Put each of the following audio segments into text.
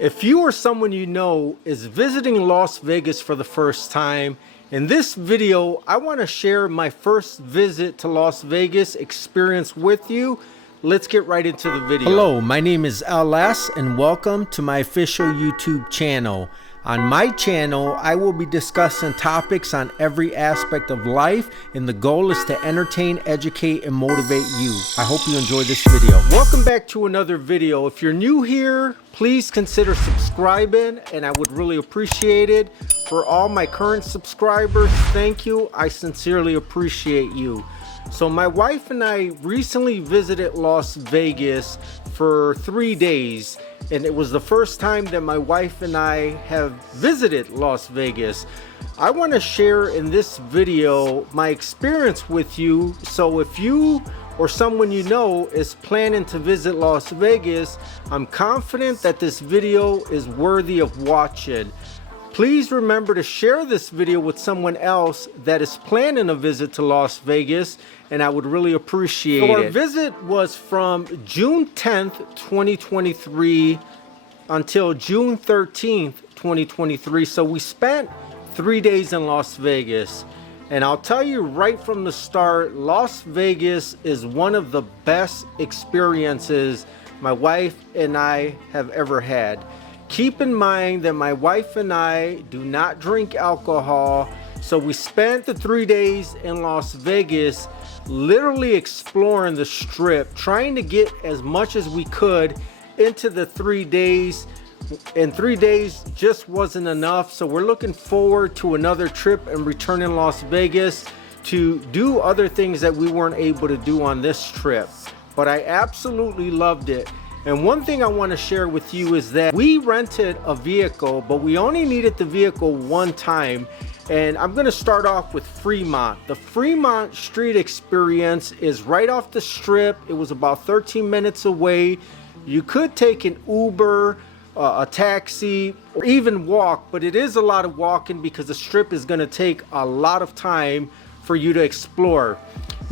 If you or someone you know is visiting Las Vegas for the first time, in this video, I want to share my first visit to Las Vegas experience with you. Let's get right into the video. Hello, my name is LS and welcome to my official YouTube channel. On my channel, I will be discussing topics on every aspect of life, and the goal is to entertain, educate, and motivate you. I hope you enjoy this video. Welcome back to another video. If you're new here, please consider subscribing, and I would really appreciate it. For all my current subscribers, thank you. I sincerely appreciate you. So my wife and I recently visited Las Vegas for 3 days, and it was the first time that my wife and I have visited Las Vegas. I want to share in this video my experience with you, so if you or someone you know is planning to visit Las Vegas, I'm confident that this video is worthy of watching. Please remember to share this video with someone else that is planning a visit to Las Vegas, and I would really appreciate it. Our visit was from June 10th, 2023 until June 13th, 2023. So we spent 3 days in Las Vegas. And I'll tell you right from the start, Las Vegas is one of the best experiences my wife and I have ever had. Keep in mind that my wife and I do not drink alcohol, so we spent the 3 days in Las Vegas literally exploring the strip, trying to get as much as we could into the 3 days, and 3 days just wasn't enough. So we're looking forward to another trip and returning Las Vegas to do other things that we weren't able to do on this trip. But I absolutely loved it. And one thing I want to share with you is that we rented a vehicle, but we only needed the vehicle one time. And I'm going to start off with Fremont. The Fremont street experience is right off the strip. It was about 13 minutes away. You could take an Uber, a taxi, or even walk, but it is a lot of walking because the strip is going to take a lot of time for you to explore.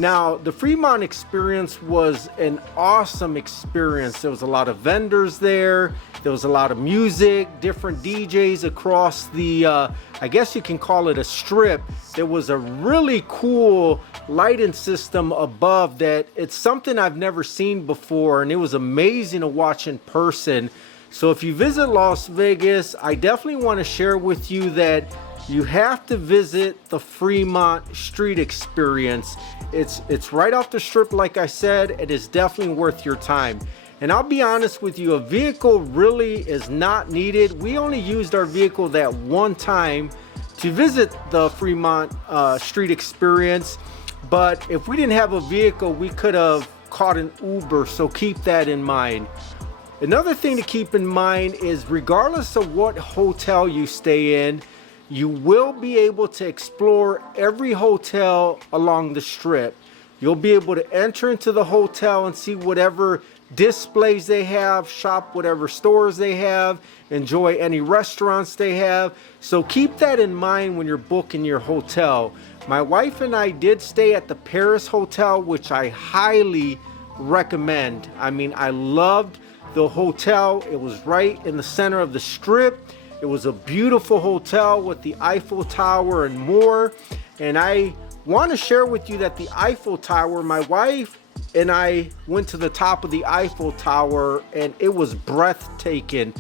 Now, the Fremont experience was an awesome experience. There was a lot of vendors there. There was a lot of music, different DJs across the, I guess you can call it a strip. There was a really cool lighting system above that. It's something I've never seen before, and it was amazing to watch in person. So if you visit Las Vegas, I definitely want to share with you that you have to visit the Fremont street experience. It's right off the strip, like I said. It is definitely worth your time. And I'll be honest with you, a vehicle really is not needed. We only used our vehicle that one time to visit the Fremont street experience. But if we didn't have a vehicle, we could have caught an Uber, so keep that in mind. Another thing to keep in mind is regardless of what hotel you stay in, you will be able to explore every hotel along the strip. You'll be able to enter into the hotel and see whatever displays they have, shop whatever stores they have, enjoy any restaurants they have. So keep that in mind when you're booking your hotel. My wife and I did stay at the Paris Hotel, which I highly recommend. I mean, I loved the hotel. It was right in the center of the strip. It was a beautiful hotel with the Eiffel Tower and more. And I want to share with you that the Eiffel Tower, my wife and I went to the top of the Eiffel Tower and it was breathtaking.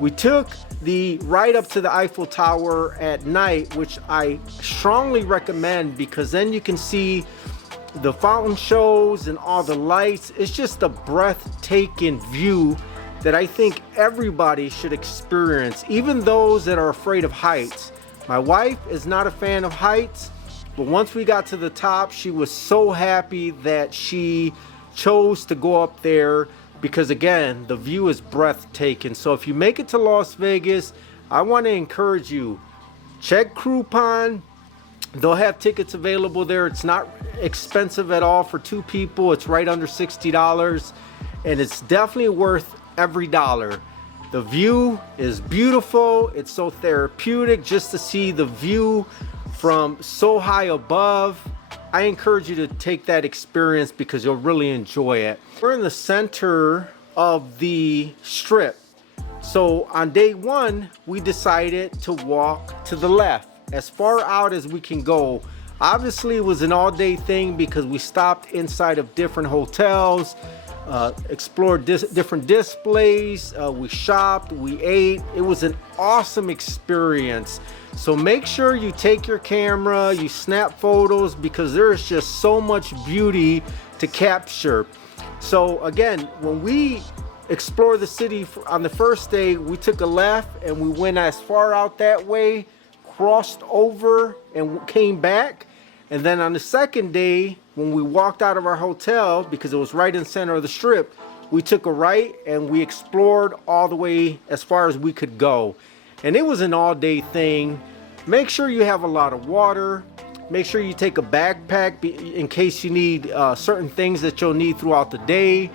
We took the ride up to the Eiffel Tower at night, which I strongly recommend because then you can see the fountain shows and all the lights. It's just a breathtaking view that I think everybody should experience, even those that are afraid of heights. My wife is not a fan of heights, but once we got to the top, she was so happy that she chose to go up there because, again, the view is breathtaking. So if you make it to Las Vegas, I want to encourage you, check Groupon. They'll have tickets available there. It's not expensive at all for two people. It's right under $60, and it's definitely worth every dollar. The view is beautiful. It's so therapeutic just to see the view from so high above. I encourage you to take that experience because you'll really enjoy it. We're in the center of the strip. So on day one, we decided to walk to the left, as far out as we can go. Obviously, it was an all-day thing because we stopped inside of different hotels, explored different displays, we shopped, we ate. It was an awesome experience. So make sure you take your camera, you snap photos, because there's just so much beauty to capture. So again, when we explored the city on the first day, we took a left and we went as far out that way, crossed over and came back. And then on the second day, when we walked out of our hotel, because it was right in the center of the strip, we took a right and we explored all the way as far as we could go. And it was an all-day thing. Make sure you have a lot of water. Make sure you take a backpack in case you need certain things that you'll need throughout the day.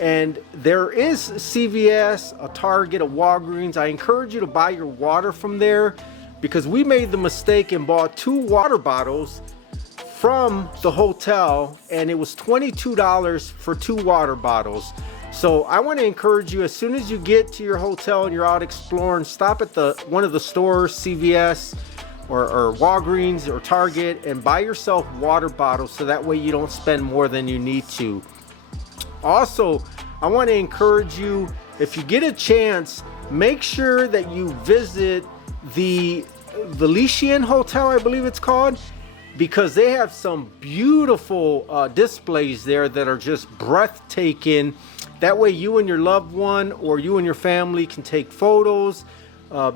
And there is CVS, a Target, a Walgreens. I encourage you to buy your water from there, because we made the mistake and bought 2 water bottles from the hotel, and it was $22 for 2 water bottles. So I want to encourage you, as soon as you get to your hotel and you're out exploring, stop at one of the stores, CVS or Walgreens or Target, and buy yourself water bottles so that way you don't spend more than you need to. Also, I want to encourage you, if you get a chance, make sure that you visit the Venetian Hotel, I believe it's called, because they have some beautiful displays there that are just breathtaking. That way you and your loved one or you and your family can take photos,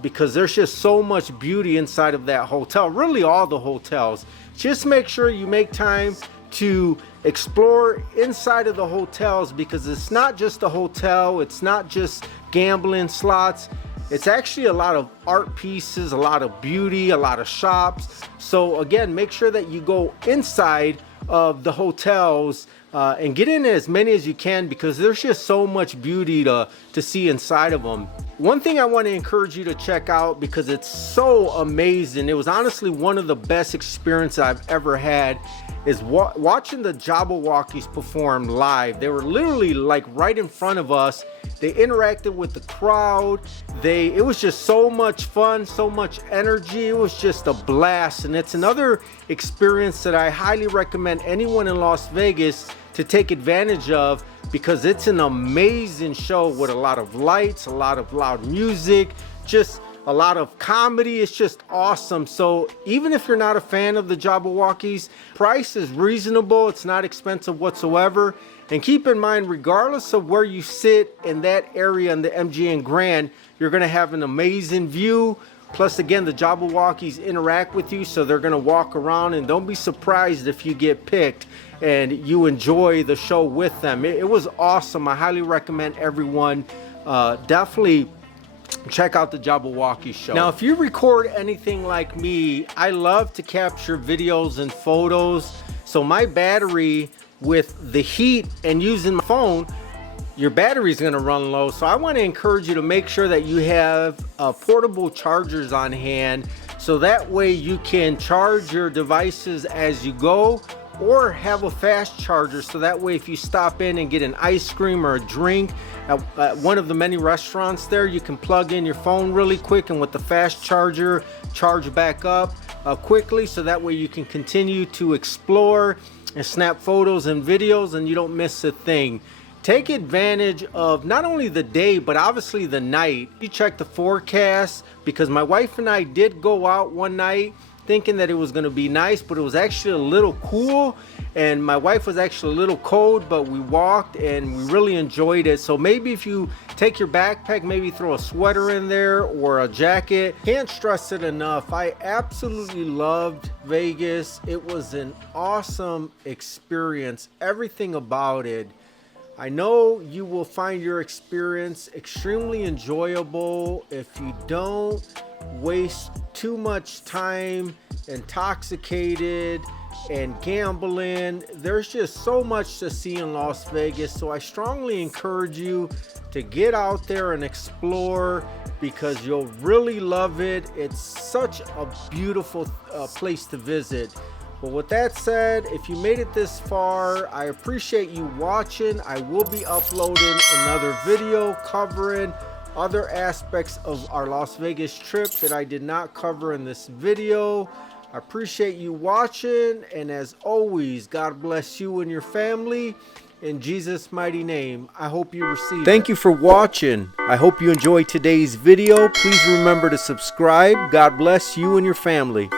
because there's just so much beauty inside of that hotel. Really, all the hotels. Just make sure you make time to explore inside of the hotels, because it's not just a hotel, it's not just gambling, slots. It's actually a lot of art pieces, a lot of beauty, a lot of shops. So again, make sure that you go inside of the hotels and get in as many as you can, because there's just so much beauty to see inside of them. One thing I want to encourage you to check out, because it's so amazing, it was honestly one of the best experiences I've ever had, is watching the Jabberwockies perform live. They were literally like right in front of us. They interacted with the crowd. It was just so much fun, so much energy. It was just a blast. And it's another experience that I highly recommend anyone in Las Vegas to take advantage of, because it's an amazing show with a lot of lights, a lot of loud music, just a lot of comedy. It's just awesome. So even if you're not a fan of the Jabberwockies, price is reasonable. It's not expensive whatsoever. And keep in mind, regardless of where you sit in that area in the MGM Grand, you're going to have an amazing view. Plus, again, the Jabberwockies interact with you, so they're going to walk around, and don't be surprised if you get picked and you enjoy the show with them. It was awesome. I highly recommend everyone definitely check out the Jabberwocky show. Now, if you record anything like me, I love to capture videos and photos. So my battery, with the heat and using my phone, your battery is going to run low. So I want to encourage you to make sure that you have portable chargers on hand, so that way you can charge your devices as you go, or have a fast charger, so that way if you stop in and get an ice cream or a drink at one of the many restaurants there, you can plug in your phone really quick, and with the fast charger, charge back up quickly, so that way you can continue to explore and snap photos and videos, and you don't miss a thing. Take advantage of not only the day, but obviously the night. You check the forecast, because my wife and I did go out one night thinking that it was going to be nice, but it was actually a little cool, and my wife was actually a little cold, but we walked and we really enjoyed it. So maybe if you take your backpack, maybe throw a sweater in there or a jacket. Can't stress it enough. I absolutely loved Vegas. It was an awesome experience, everything about it. I know you will find your experience extremely enjoyable if you don't waste too much time intoxicated and gambling. There's just so much to see in Las Vegas, so I strongly encourage you to get out there and explore, because you'll really love it. It's such a beautiful place to visit. But with that said, if you made it this far, I appreciate you watching. I will be uploading another video covering other aspects of our Las Vegas trip that I did not cover in this video. I appreciate you watching, and as always, God bless you and your family. In Jesus' mighty name, I hope you receive. Thank you for watching. I hope you enjoyed today's video. Please remember to subscribe. God bless you and your family.